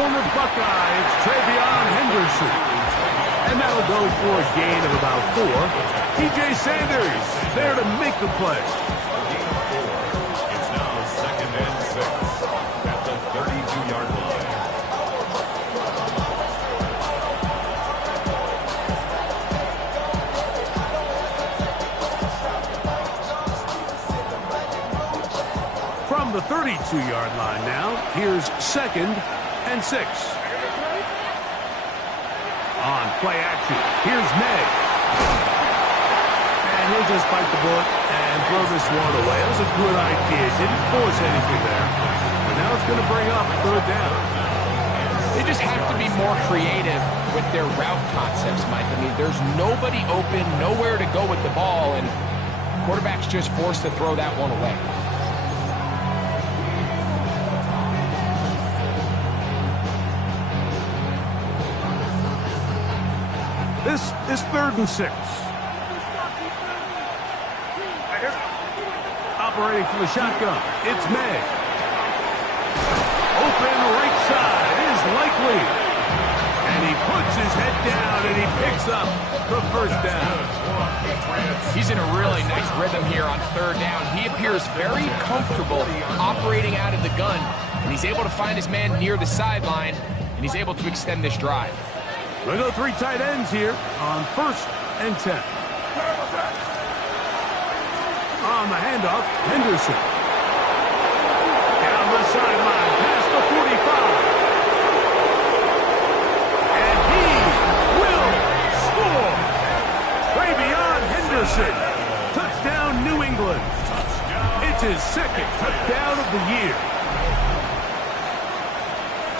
former Buckeye, it's Travion Henderson. And that'll go for a gain of about 4. TJ Sanders there to make the play. It's now 2nd and 6 at the 32-yard line. From the 32-yard line now, here's 2nd and 6. On play action, here's May. And he'll just bite the bullet and throw this one away. That was a good idea. Didn't force anything there. But now it's going to bring up 3rd down. They just have to be more creative with their route concepts, Mike. I mean, there's nobody open, nowhere to go with the ball, and quarterback's just forced to throw that one away. This is 3rd and 6. Operating from the shotgun, it's May. Open right side is Likely. And he puts his head down and he picks up the 1st down. He's in a really nice rhythm here on 3rd down. He appears very comfortable operating out of the gun, and he's able to find his man near the sideline, and he's able to extend this drive. We'll go 3 tight ends here on 1st and 10. On the handoff, Henderson. Down the sideline, past the 45. And he will score. Travion Henderson. Touchdown, New England. It's his 2nd touchdown of the year.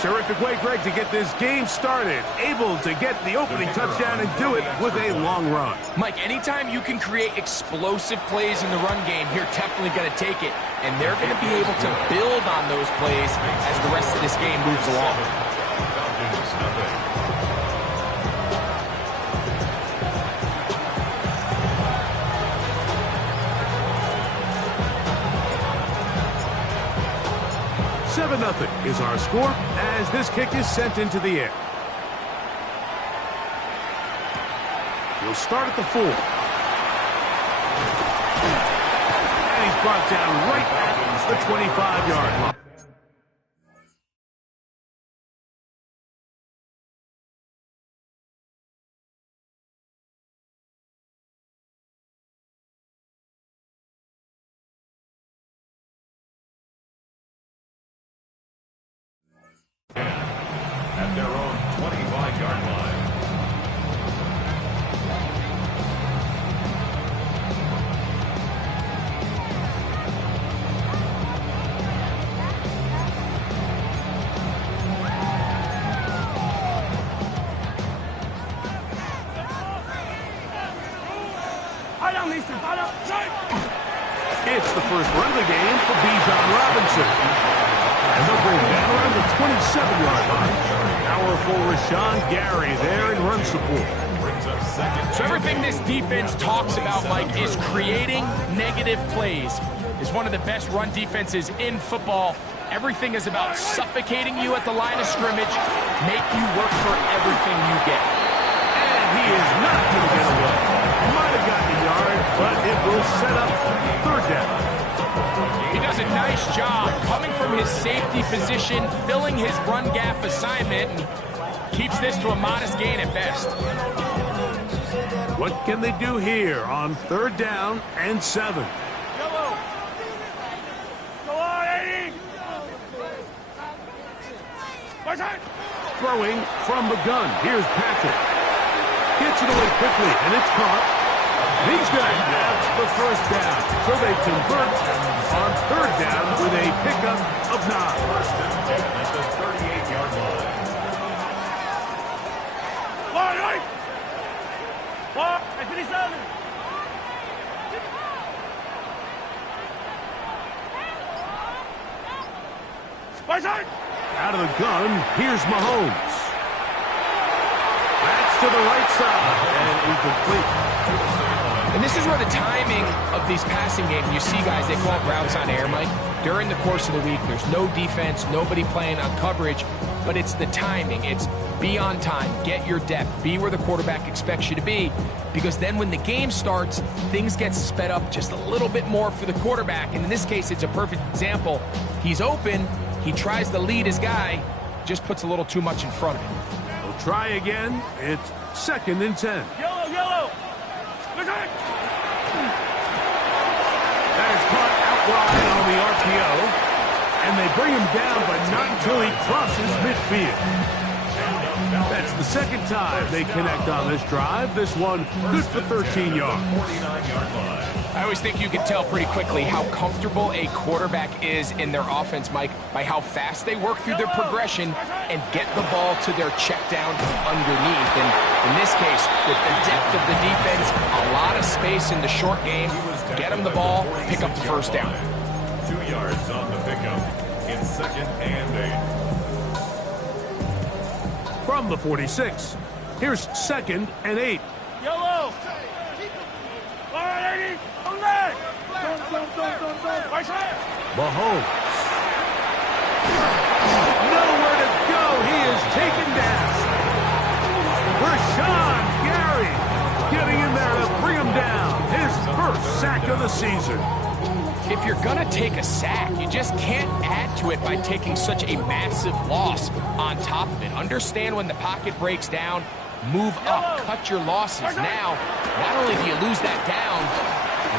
Terrific way, Greg, to get this game started. Able to get the opening touchdown and do it with a long run. Mike, anytime you can create explosive plays in the run game, you're definitely going to take it. And they're going to be able to build on those plays as the rest of this game moves along. Falcons, 7-0 is our score as this kick is sent into the air. He'll start at the 4. And he's brought down right at the 25-yard line. at their own 25-yard line. It's the first run of the game for Bijan Robinson. And they'll bring that around the 27-yard line. Powerful Rashawn Gary there in run support. So everything this defense talks about, Mike, is creating negative plays. Is one of the best run defenses in football. Everything is about suffocating you at the line of scrimmage, make you work for everything you get. And he is not going to get away. Might have gotten a yard, but it will set up third down. He does a nice job coming from his safety position, filling his run gap assignment, and keeps this to a modest gain at best. What can they do here on third down and 7? Throwing from the gun. Here's Patrick. Gets it away quickly, and it's caught. He's going to have the first down. So they convert on third down with a pickup of 9. First and 10 at the 38-yard line. Out of the gun, here's Mahomes. That's to the right side, and incomplete. And this is where the timing of these passing games, you see guys, they call it routes on air, Mike. During the course of the week, there's no defense, nobody playing on coverage, but it's the timing. It's be on time, get your depth, be where the quarterback expects you to be, because then when the game starts, things get sped up just a little bit more for the quarterback. And in this case, it's a perfect example. He's open, he tries to lead his guy, just puts a little too much in front of him. We'll try again. It's 2nd and 10. Yellow. That is caught out wide on the RPO. And they bring him down, but not until he crosses midfield. That's the 2nd time they connect on this drive. This one good for 13 yards. 49-yard line. I always think you can tell pretty quickly how comfortable a quarterback is in their offense, Mike, by how fast they work through their progression and get the ball to their check down underneath. And in this case, with the depth of the defense, a lot of space in the short game, get them the ball, pick up the first down. 2 yards on the pickup in 2nd and 8. From the 46, here's 2nd and 8. Yellow. All right, Eddie. On leg. Don't. Right side. Mahomes. Nowhere to go. He is taken down. Rashawn Gary getting in there to bring him down. His first sack of the season. If you're going to take a sack, you just can't add to it by taking such a massive loss on top of it. Understand when the pocket breaks down, move up, cut your losses. Now, not only do you lose that down,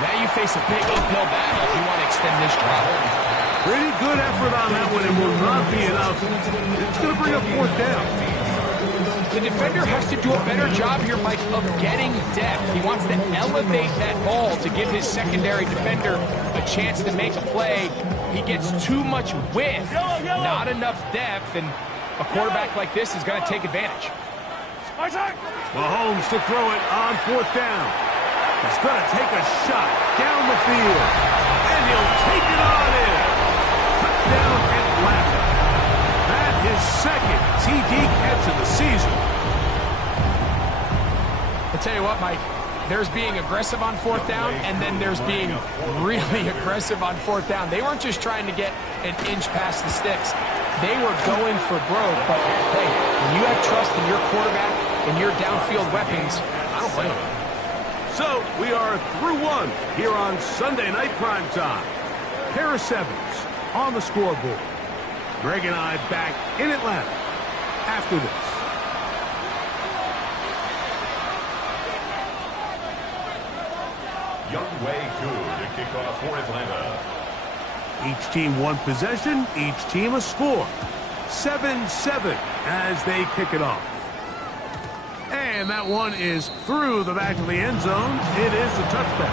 now you face a big uphill battle if you want to extend this drive. Pretty good effort on that one. It will not be enough. It's going to bring up 4th down. The defender has to do a better job here, Mike, of getting depth. He wants to elevate that ball to give his secondary defender a chance to make a play. He gets too much width, not enough depth, and a quarterback like this is going to take advantage. Mahomes to throw it on 4th down. He's going to take a shot down the field, and he'll take it on in. Touchdown Atlanta. That is 2nd TD catch of the season. I'll tell you what, Mike, there's being aggressive on 4th down, and then there's being really aggressive on 4th down. They weren't just trying to get an inch past the sticks. They were going for broke, but hey, when you have trust in your quarterback and your downfield weapons, I don't blame them. So we are through one here on Sunday Night Primetime. Pair of 7s on the scoreboard. Greg and I back in Atlanta after this. Young Wei Koo to kick off for Atlanta. Each team one possession, each team a score. 7-7 as they kick it off. And that one is through the back of the end zone. It is a touchback.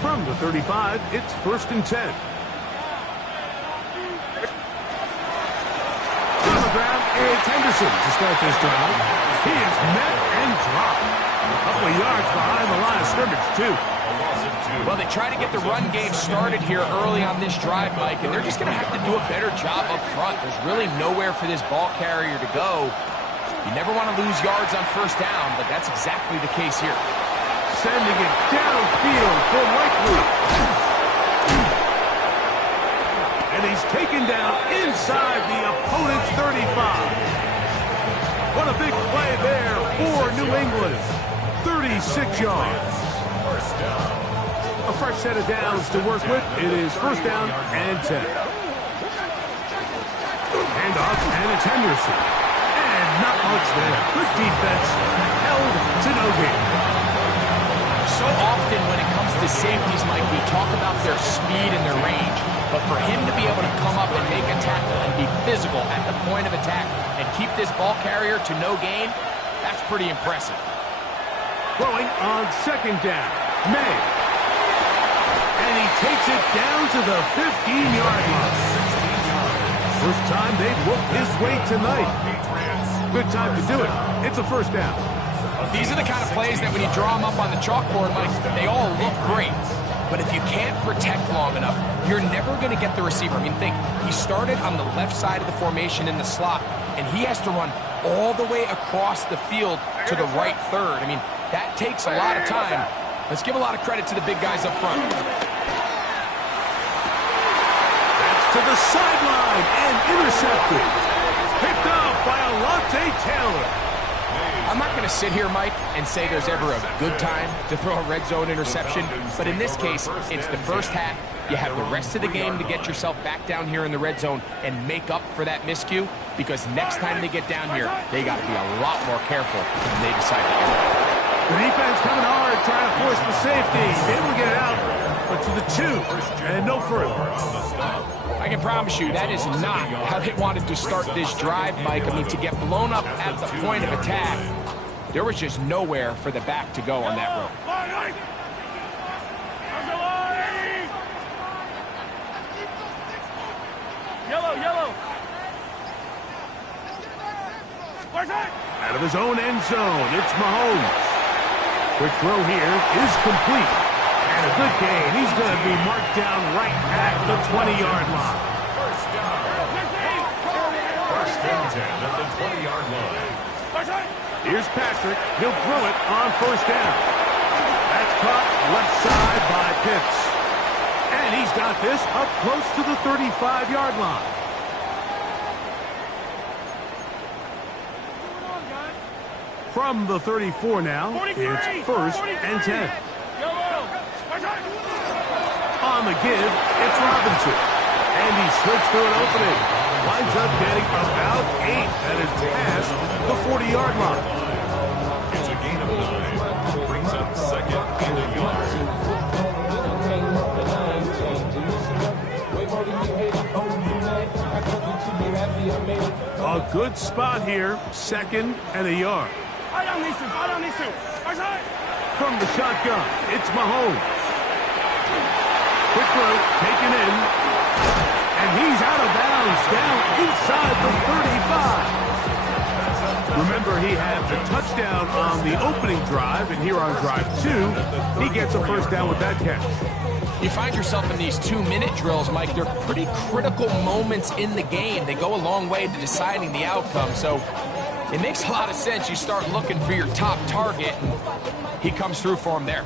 From the 35, it's 1st and 10. On the ground, it's Henderson to start this drive. He is met and dropped. A couple of yards behind the line of scrimmage, too. Well, they try to get the run game started here early on this drive, Mike, and they're just going to have to do a better job up front. There's really nowhere for this ball carrier to go. You never want to lose yards on 1st down, but that's exactly the case here. Sending it downfield for Likely. And he's taken down inside the opponent's 35. What a big play there for New England. 36 yards. First down. A fresh set of downs to work with. It is 1st down and 10. Hand off, and it's Henderson. And not much there. Good defense. Held to no gain. So often when it comes to safeties, Mike, we talk about their speed and their range. But for him to be able to come up and make a tackle and be physical at the point of attack and keep this ball carrier to no gain, that's pretty impressive. Throwing on 2nd down. May. And he takes it down to the 15-yard line. First time they've looked his way tonight. Good time to do it. It's a 1st down. These are the kind of plays that when you draw them up on the chalkboard, Mike, they all look great. But if you can't protect long enough, you're never going to get the receiver. I mean, think, he started on the left side of the formation in the slot, and he has to run all the way across the field to the right third. I mean, that takes a lot of time. Let's give a lot of credit to the big guys up front. That's to the sideline and intercepted. Picked up by Alontae Taylor. I'm not going to sit here, Mike, and say there's ever a good time to throw a red zone interception, but in this case, it's the first half. You have the rest of the game to get yourself back down here in the red zone and make up for that miscue, because next time they get down here, they got to be a lot more careful when they decide to enter. The defense coming hard, trying to force the safety. Able to get it out, but to the 2, and no further. I can promise you that is not how they wanted to start this drive, Mike. I mean, to get blown up at the point of attack, there was just nowhere for the back to go on that road. Yellow. Out of his own end zone, it's Mahomes. Quick throw here is complete. And a good gain. He's going to be marked down right at the 20-yard line. First and 10 at the 20-yard line. Here's Patrick. He'll throw it on first down. That's caught left side by Pitts. And he's got this up close to the 35-yard line. From the 34 now, it's first and 10. On the give, it's Robinson. And he slips through an opening. Winds up getting about 8. That is past the 40-yard line. It's a gain of 9. Brings up second and a yard. A good spot here, second and a yard. From the shotgun, it's Mahomes. Quick throw, taken in. And he's out of bounds, down inside the 35. Remember, he had the touchdown on the opening drive, and here on drive 2, he gets a first down with that catch. You find yourself in these 2-minute drills, Mike. They're pretty critical moments in the game. They go a long way to deciding the outcome, so it makes a lot of sense. You start looking for your top target, and he comes through for him there.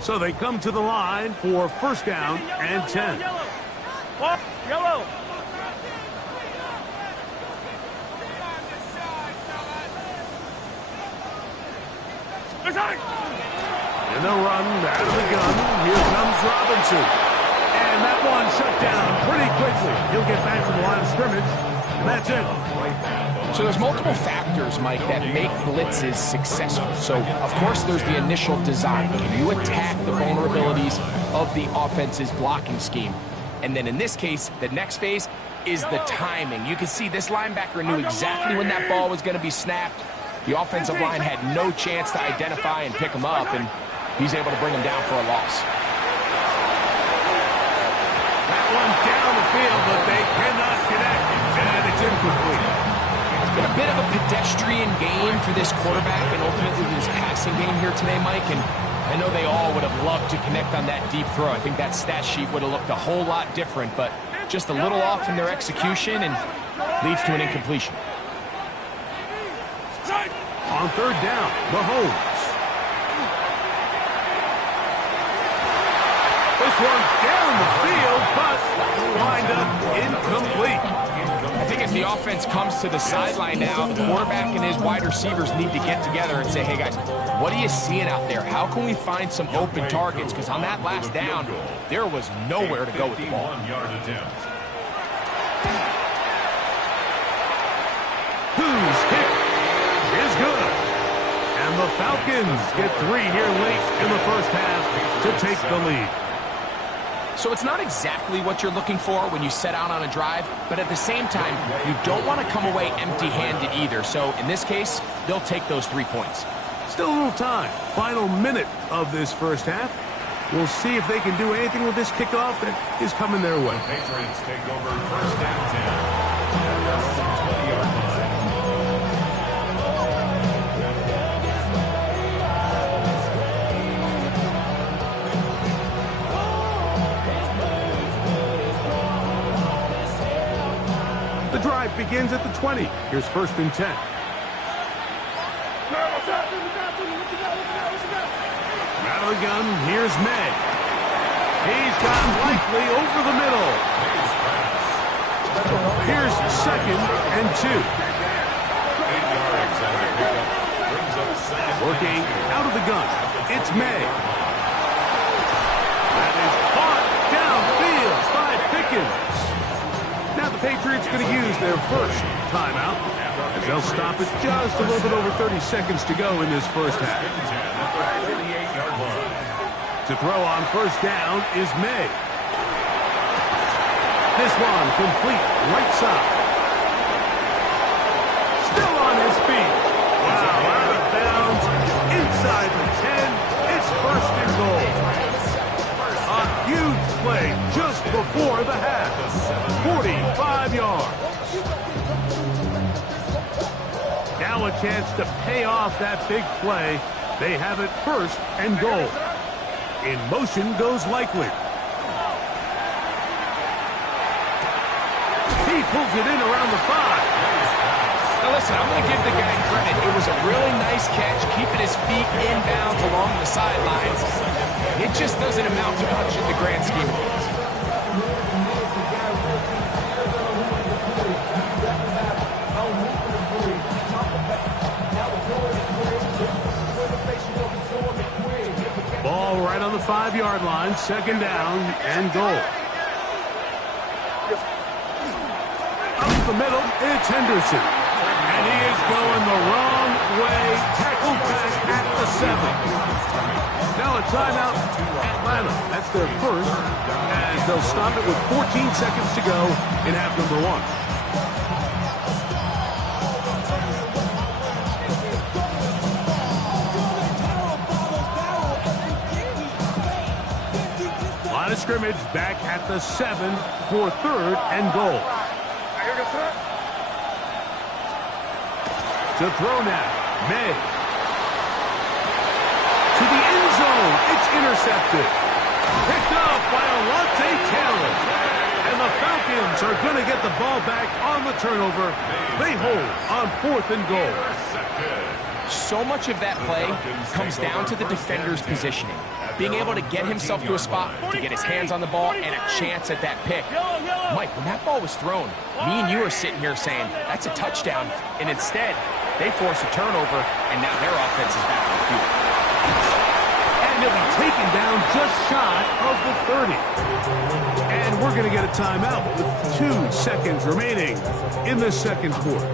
So they come to the line for first down and 10. Yellow. And they'll run out of the gun. Here comes Robinson. And that one shut down pretty quickly. He'll get back to the line of scrimmage, and that's it. So there's multiple factors, Mike, that make blitzes successful. So, of course, there's the initial design. Can you attack the vulnerabilities of the offense's blocking scheme? And then in this case, the next phase is the timing. You can see this linebacker knew exactly when that ball was going to be snapped. The offensive line had no chance to identify and pick him up, and he's able to bring him down for a loss. That one down the field, but they cannot connect, and it's incomplete. It's been a bit of a pedestrian game for this quarterback and ultimately this passing game here today, Mike, and I know they all would have loved to connect on that deep throw. I think that stat sheet would have looked a whole lot different, but just a little off in their execution and leads to an incompletion. On third down, Mahomes. This one down the field, but wind up incomplete. I think as the offense comes to the sideline now, the quarterback and his wide receivers need to get together and say, hey guys, what are you seeing out there? How can we find some open targets? Because on that last down, there was nowhere to go with the ball. Whose kick is good. And the Falcons get 3 here late in the first half to take the lead. So it's not exactly what you're looking for when you set out on a drive, but at the same time, you don't want to come away empty-handed either. So in this case, they'll take those 3 points. Still a little time. Final minute of this first half. We'll see if they can do anything with this kickoff that is coming their way. Patriots take over first and 10. begins at the 20. Here's 1st and 10. Out of the gun, here's May. He's gone likely over the middle. Here's 2nd and 2. Working out of the gun, it's May. That is caught downfield by Pickens. Now the Patriots going to use their first timeout, as they'll stop it just a little bit over 30 seconds to go in this first half. To throw on 1st down is May. This one complete right side. Still on his feet. Wow, out of bounds, inside the 10. It's 1st and goal. A huge play just before the half. 45 yards. Now a chance to pay off that big play. They have it 1st and goal. In motion goes Likely. He pulls it in around the 5. Now listen, I'm going to give the guy credit. It was a really nice catch, keeping his feet inbounds along the sidelines. It just doesn't amount to much in the grand scheme of things. Ball right on the 5-yard line, 2nd down and goal. Up the middle, it's Henderson. And he is going the wrong way. Tackled back at the 7. Now a timeout, Atlanta. That's their first, as they'll stop it with 14 seconds to go in half number 1. Line of scrimmage back at the 7 for 3rd and goal. To throw now, May. To the end zone, it's intercepted. Picked up by Alontae Taylor. And the Falcons are going to get the ball back on the turnover. They hold on 4th and goal. So much of that play comes down to the defender's positioning. Being able to get himself to a spot, to get his hands on the ball, and a chance at that pick. Mike, when that ball was thrown, me and you are sitting here saying, that's a touchdown. And instead, they force a turnover, and now their offense is back on the field. And he'll be taken down just shy of the 30. And we're going to get a timeout with 2 seconds remaining in the 2nd quarter.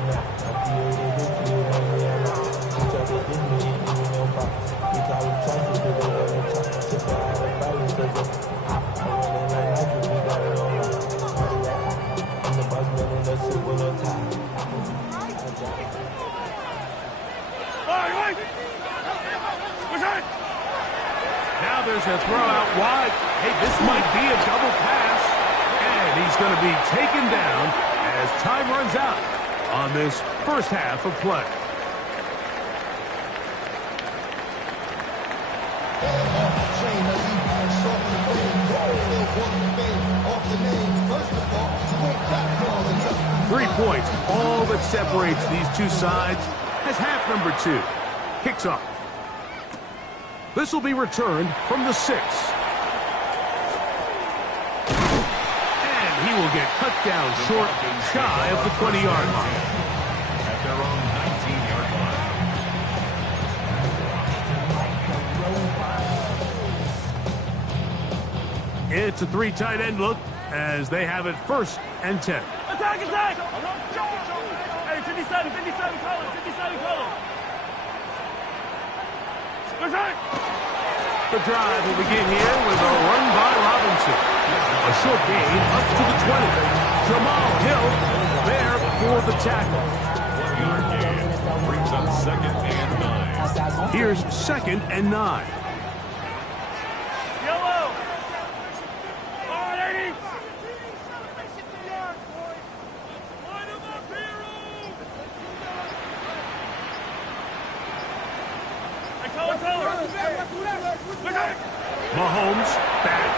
Now there's a throw out wide. Hey, this might be a double pass. And he's going to be taken down as time runs out on this first half of play. Points, all that separates these two sides, as half number 2 kicks off. This will be returned from the 6. And he will get cut down short, shy of the 20-yard line. At their own 19-yard line. It's a 3 tight end look as they have it 1st and 10. Attack, attack! Hey, 57, 57, call it, 57, call it. The drive will begin here with a run by Robinson. A short gain up to the 20. Jamal Hill there for the tackle. 1-yard gain brings up 2nd and 9. Here's 2nd and 9. Yellow! All right, 80! Mahomes back.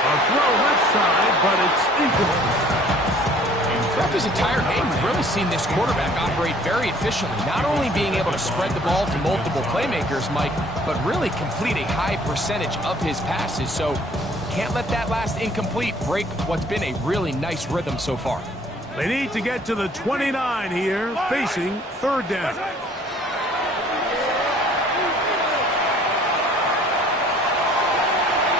A throw left side, but it's incomplete. Throughout this entire game, we've really seen this quarterback operate very efficiently, not only being able to spread the ball to multiple playmakers, Mike, but really complete a high percentage of his passes. So can't let that last incomplete break what's been a really nice rhythm so far. They need to get to the 29 here, facing third down.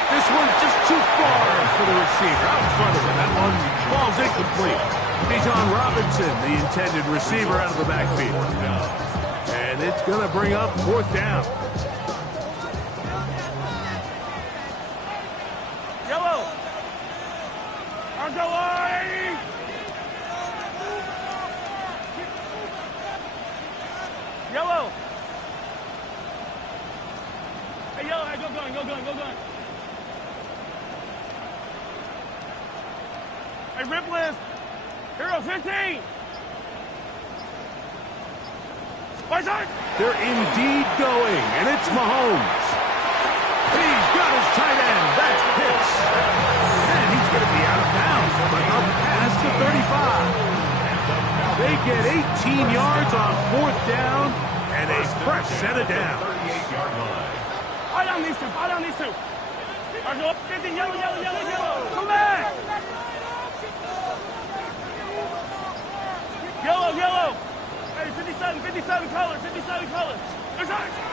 This one's just too far for the receiver. Out in front of him. That one falls incomplete. Bijan Robinson, the intended receiver, out of the backfield. And it's going to bring up fourth down. Yellow. I'll go on. Yellow. Hey, yellow. Hey, go going. Hey, rip list. Hero 15. They're indeed going, and it's Mahomes. He's got his tight end. That's Pitts. And he's going to be out of bounds, but up past the 35. They get 18 yards on fourth down, and a fresh set of downs. Eye down these two. All right, go up 50. Yellow. Come back. Yellow. Hey, 57 colors.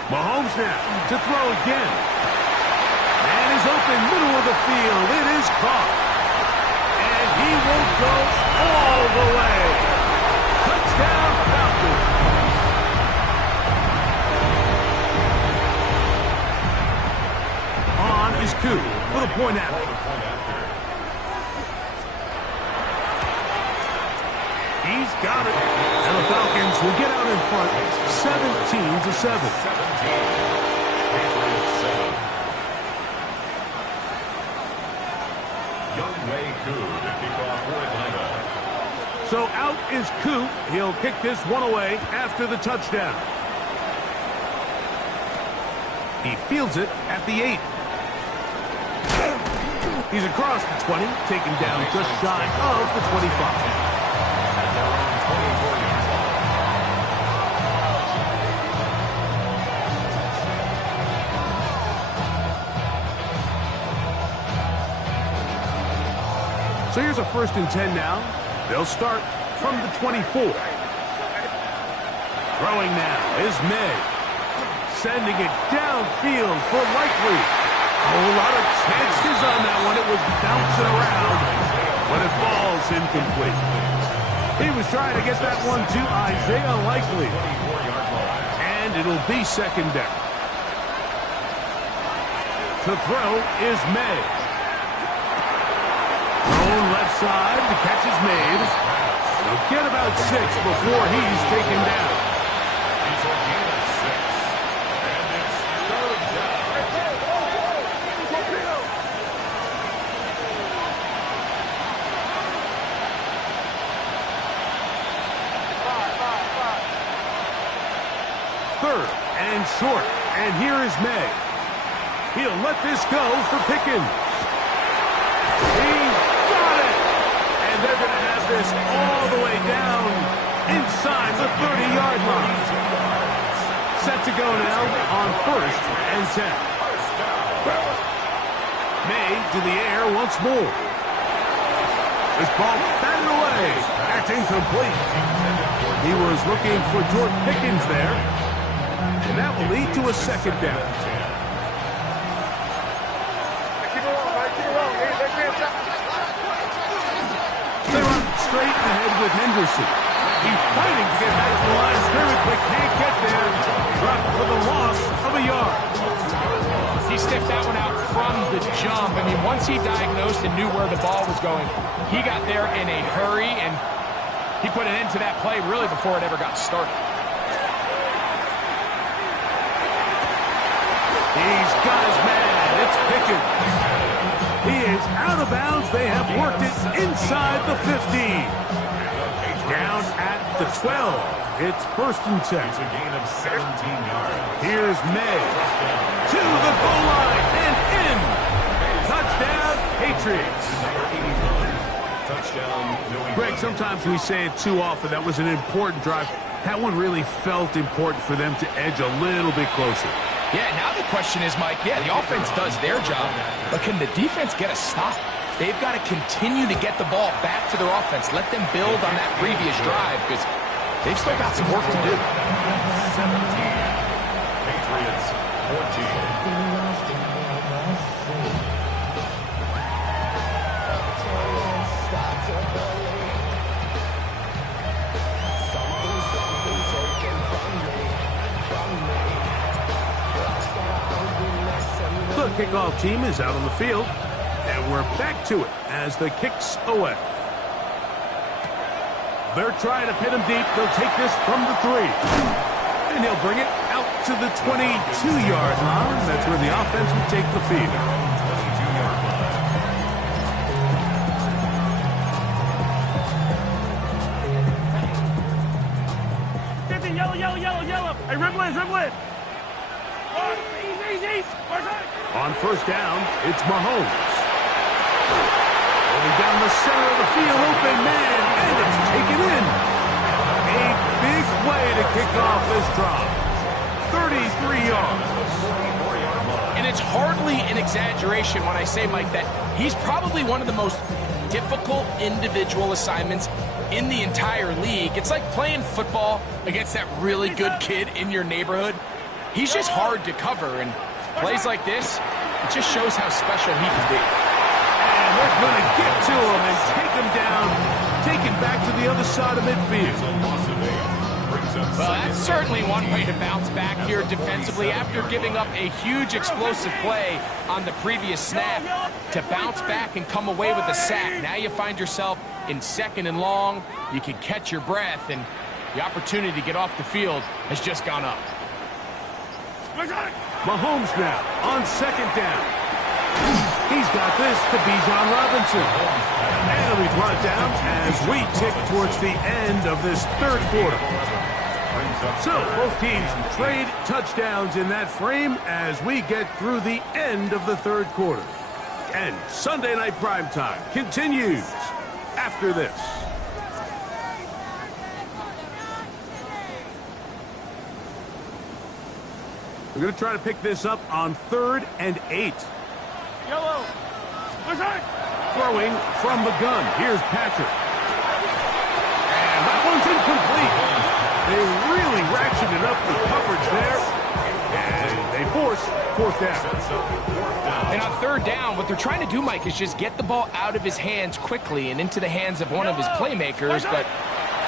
Mahomes now to throw again. And is open, middle of the field. It is caught. And he won't go all the way. Touchdown, Falcons. On is Koo for the point after. He's got it. And the Falcons will get out in front 17-7. So out is Koo. He'll kick this one away after the touchdown. He fields it at the 8. He's across the 20, taken down just shy of the 25. So here's a 1st and 10 now. They'll start from the 24. Throwing now is May. Sending it downfield for Likely. A whole lot of chances on that one. It was bouncing around, but it falls incomplete. He was trying to get that one to Isaiah Likely. And it'll be 2nd down. To throw is May. Thrown left side, the catch is made. He'll get about 6 before he's taken down. He's a gain of 6. And it's 3rd down. Third and short. And here is May. He'll let this go for Pickens. He's got it! And they're going to have this all the way down inside the 30-yard line. Set to go now on 1st and 10. May to the air once more. This ball batted away. That's incomplete. He was looking for George Pickens there. And that will lead to a 2nd down. They run straight ahead with Henderson. He's fighting to get back to the line of scrimmage, but can't get there. Dropped for the loss of a yard. He stiffed that one out from the jump. I mean, once he diagnosed and knew where the ball was going, he got there in a hurry, and he put an end to that play really before it ever got started. He's got his man. It's Pickens. He is out of bounds. They have worked it inside the 15. Down at the 12. It's 1st and 10. It's a gain of 17 yards. Here's May. To the goal line and in. Touchdown, Patriots. Touchdown, New England. Greg, sometimes we say it too often. That was an important drive. That one really felt important for them to edge a little bit closer. Yeah, now the question is, Mike, yeah, the offense does their job, but can the defense get a stop? They've got to continue to get the ball back to their offense. Let them build on that previous drive because they've still got some work to do. 17. Patriots 14. The kickoff team is out on the field, and we're back to it as the kick's away. They're trying to pin him deep. They'll take this from the 3. And he'll bring it out to the 22-yard line. That's where the offense will take the field. 22-yard line. Yellow, yellow, yellow, yellow. Hey, dribble it, dribble it. Easy. On first down, it's Mahomes. Going down the center of the field, open man, and it's taken in. A big play to kick off this drive. 33 yards. And it's hardly an exaggeration when I say, Mike, that he's probably one of the most difficult individual assignments in the entire league. It's like playing football against that really good kid in your neighborhood. He's just hard to cover, and plays like this, it just shows how special he can be. And they're going to get to him and take him down, take it back to the other side of midfield. Well, that's certainly one way to bounce back here defensively after giving up a huge explosive play on the previous snap. To bounce back and come away with a sack. Now you find yourself in 2nd and long. You can catch your breath, and the opportunity to get off the field has just gone up. Mahomes now on 2nd down. He's got this to Bijan Robinson. And he'll be brought down as we tick towards the end of this 3rd quarter. So both teams trade touchdowns in that frame as we get through the end of the 3rd quarter. And Sunday Night Primetime continues after this. We're going to try to pick this up on 3rd and 8. Yellow. Throwing from the gun. Here's Patrick. And that one's incomplete. They really ratcheted up the coverage there. And they force 4th down. And on 3rd down, what they're trying to do, Mike, is just get the ball out of his hands quickly and into the hands of one of his playmakers, but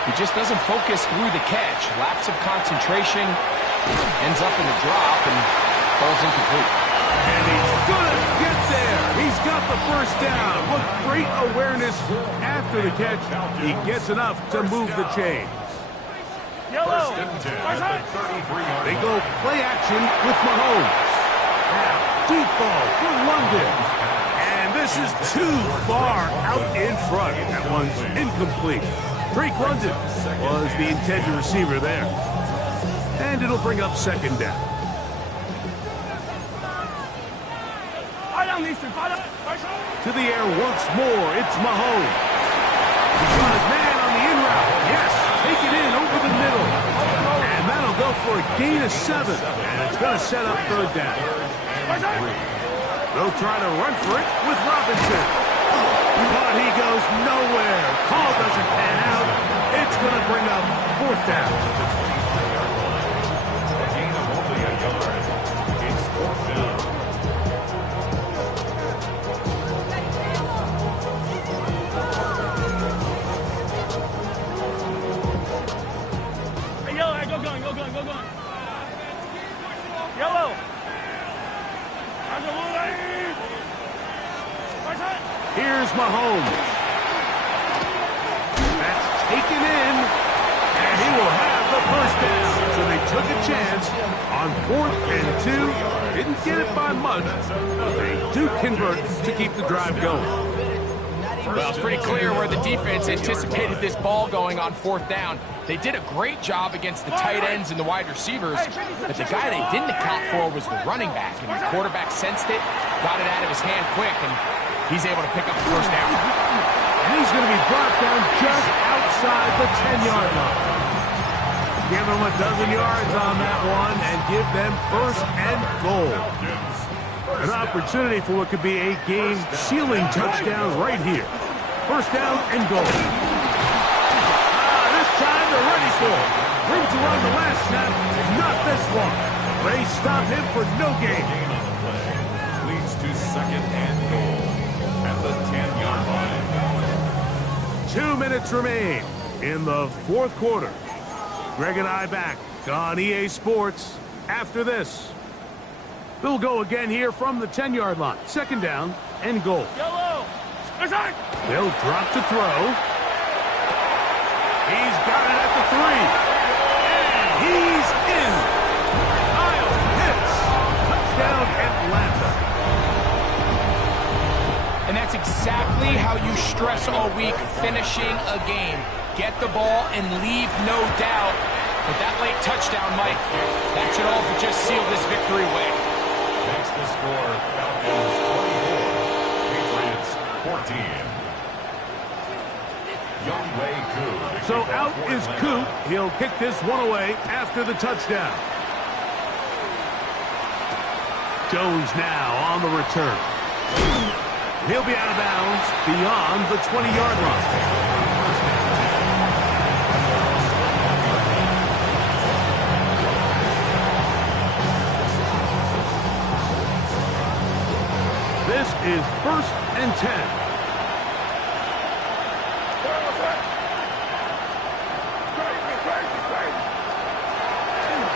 he just doesn't focus through the catch. Lapse of concentration. Ends up in a drop and falls incomplete. And he's gonna get there. He's got the 1st down. What great awareness after the catch. He gets enough to move the chains. Yellow. They go play action with Mahomes. Now, deep ball for London. And this is too far out in front. That one's incomplete. Drake London was the intended receiver there. And it'll bring up 2nd down. To the air once more. It's Mahomes. He's got his man on the in route. Yes, take it in over the middle. And that'll go for a gain of 7. And it's going to set up 3rd down. They'll try to run for it with Robinson. But he goes nowhere. Call doesn't pan out. It's going to bring up 4th down. Go going. Yellow. Here's Mahomes. That's taken in, and he will have the 1st down. So they took a chance on 4th and 2. Didn't get it by much, but they do convert to keep the drive going. Well, it's pretty clear where the defense anticipated this ball going on 4th down. They did a great job against the tight ends and the wide receivers, but the guy they didn't account for was the running back, and the quarterback sensed it, got it out of his hand quick, and he's able to pick up the 1st down. And he's going to be brought down just outside the 10-yard line. Give them a dozen yards on that one and give them first and goal. An opportunity for what could be a game-sealing touchdown right here. First down and goal. This time they're ready for it. Room to run the last snap, not this one. They stop him for no gain. Leads to second and goal at the 10-yard line. 2 minutes remain in the fourth quarter. Greg and I back on EA Sports after this. They'll go again here from the 10-yard line. Second down and goal. Yellow. They'll drop to throw. He's got it at the 3. And he's in. Kyle hits. Touchdown Atlanta. And that's exactly how you stress all week, finishing a game. Get the ball and leave no doubt. But that late touchdown, Mike, that should all just seal this victory away. Makes the score Falcons 24, Patriots 14. Youngway Koo. So out is Koo. He'll kick this one away after the touchdown. Jones now on the return. He'll be out of bounds beyond the 20-yard line. This is first and 10.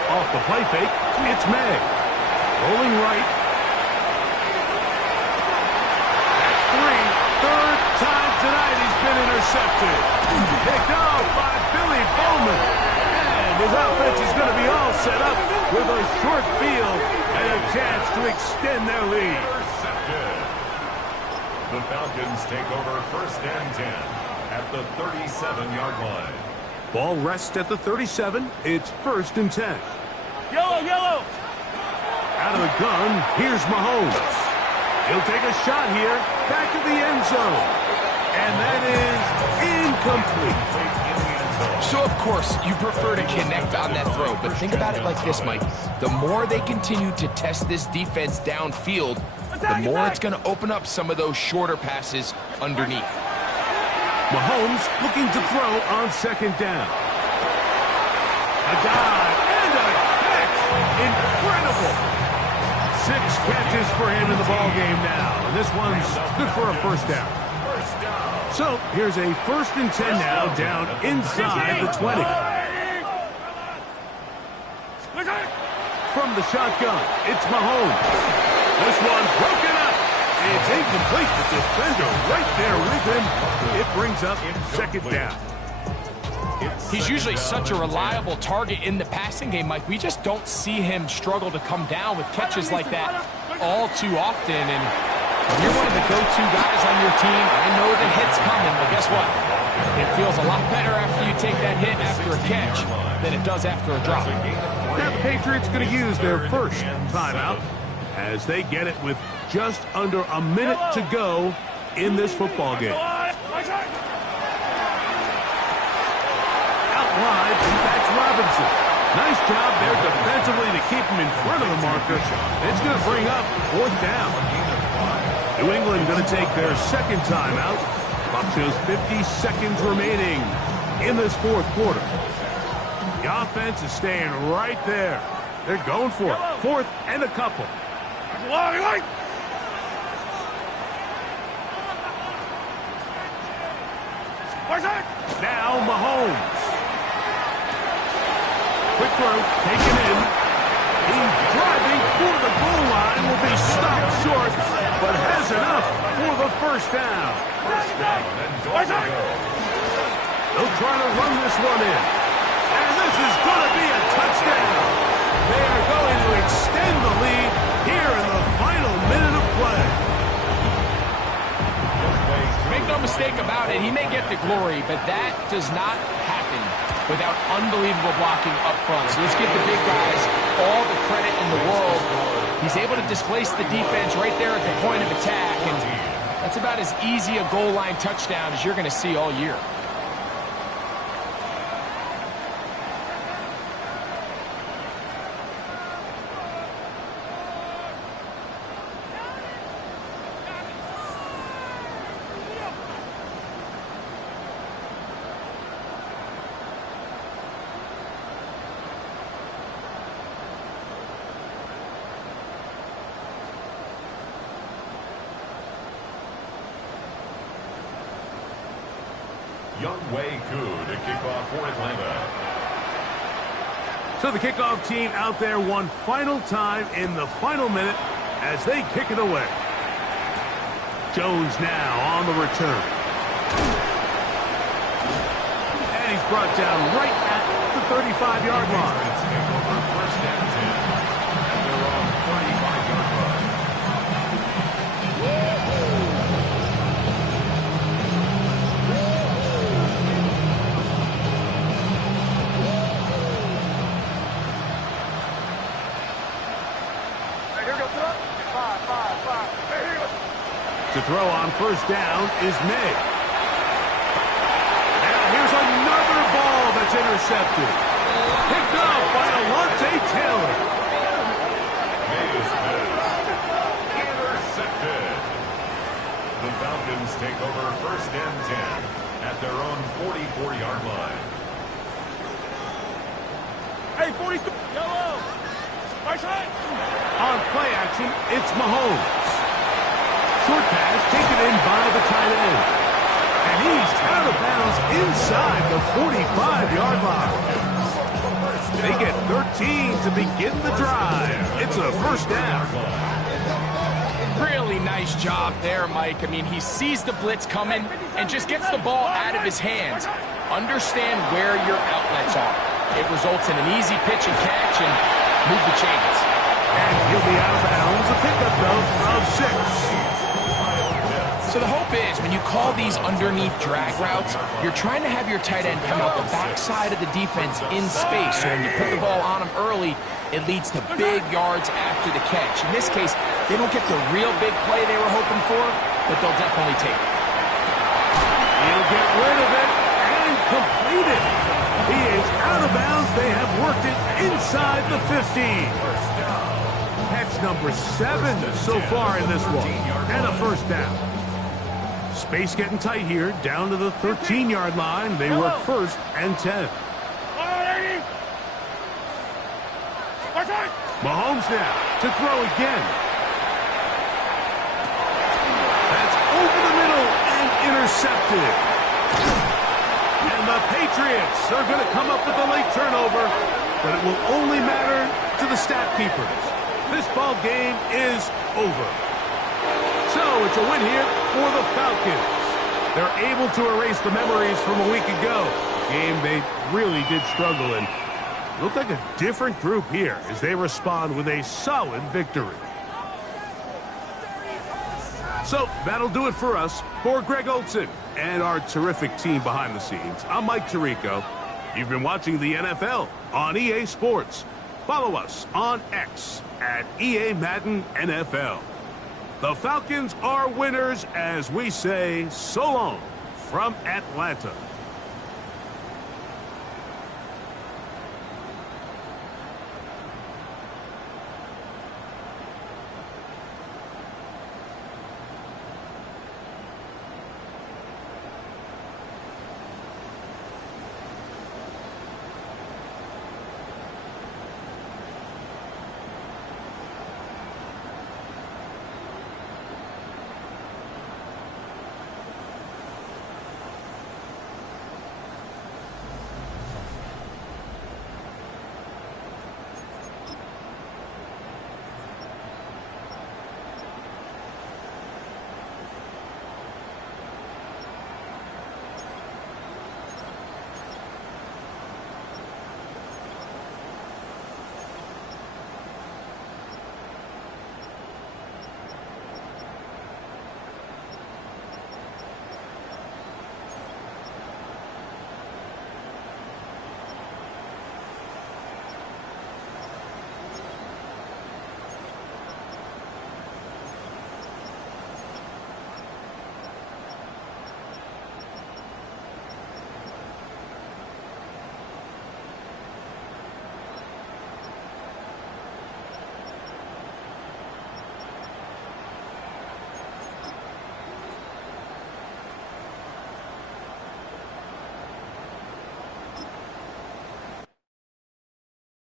Off the play fake, it's May. Rolling right. That's 3. Third time tonight he's been intercepted. Picked off by Billy Bowman. And his offense is going to be all set up with a short field and a chance to extend their lead. The Falcons take over first and 10 at the 37-yard line. Ball rests at the 37. It's first and 10. Yellow. Out of the gun, here's Mahomes. He'll take a shot here, back to the end zone. And that is incomplete. So, of course, you prefer to connect on that throw, but think about it like this, Mike. The more they continue to test this defense downfield, the more it's going to open up some of those shorter passes underneath. Mahomes looking to throw on second down. A dive and a catch. Incredible. 6 catches for him in the ballgame now. And this one's good for a first down. So here's a first and 10 now down inside the 20. From the shotgun, it's Mahomes. This one's broken up. It's incomplete. The defender right there with him. It brings up second down. He's usually such a reliable target in the passing game, Mike. We just don't see him struggle to come down with catches like that all too often. And if you're one of the go-to guys on your team, I know the hit's coming, but guess what? It feels a lot better after you take that hit after a catch than it does after a drop. Now the Patriots going to use their first timeout as they get it with just under a minute to go in this football game. Out wide, that's Robinson. Nice job there defensively to keep him in front of the marker. It's going to bring up fourth down. New England going to take their second timeout. Clock shows 50 seconds remaining in this fourth quarter. The offense is staying right there. They're going for it. Fourth and a couple. Now Mahomes. Quick throw, taken in. He's driving for the goal line. Will be stopped short, but has enough for the first down. They'll try to run this one in. And this is going to be a touchdown. They are going to extend the lead here in the final minute of play. Make no mistake about it, he may get the glory, but that does not happen without unbelievable blocking up front. So let's give the big guys all the credit in the world. He's able to displace the defense right there at the point of attack, and that's That's about as easy a goal line touchdown as you're going to see all year. Youngwei Koo to kick off for Atlanta. So the kickoff team out there one final time in the final minute as they kick it away. Jones now on the return. And he's brought down right at the 35-yard line. Take over first and 10 at their own 35-yard line. To throw on first down is May. Now here's another ball that's intercepted. Picked up by Alontae Taylor. May's pass intercepted. The Falcons take over first and 10 at their own 44-yard line. Hey, 42. Yellow. Right side. On play action, it's Mahomes. Short pass taken in by the tight end. And he's out of bounds inside the 45-yard line. They get 13 to begin the drive. It's a first down. Really nice job there, Mike. I mean, he sees the blitz coming and just gets the ball out of his hands. Understand where your outlets are. It results in an easy pitch and catch and move the chains. And he'll be out of bounds. A pickup, though, of 6. So the hope is when you call these underneath drag routes, you're trying to have your tight end come out the backside of the defense in space. So when you put the ball on him early, it leads to big yards after the catch. In this case, they don't get the real big play they were hoping for, but they'll definitely take it. He'll get rid of it and complete it. He is out of bounds. They have worked it inside the 50. Catch number 7 so far in this one. And a first down. Space getting tight here, down to the 13-yard line. They work first and 10. Mahomes now to throw again. That's over the middle and intercepted. And the Patriots are going to come up with a late turnover, but it will only matter to the stat keepers. This ball game is over. So it's a win here for the Falcons. They're able to erase the memories from a week ago. A game they really did struggle in. Look like a different group here as they respond with a solid victory. So that'll do it for us. For Greg Olson and our terrific team behind the scenes, I'm Mike Tirico. You've been watching the NFL on EA Sports. Follow us on X at EA Madden NFL. The Falcons are winners as we say so long from Atlanta.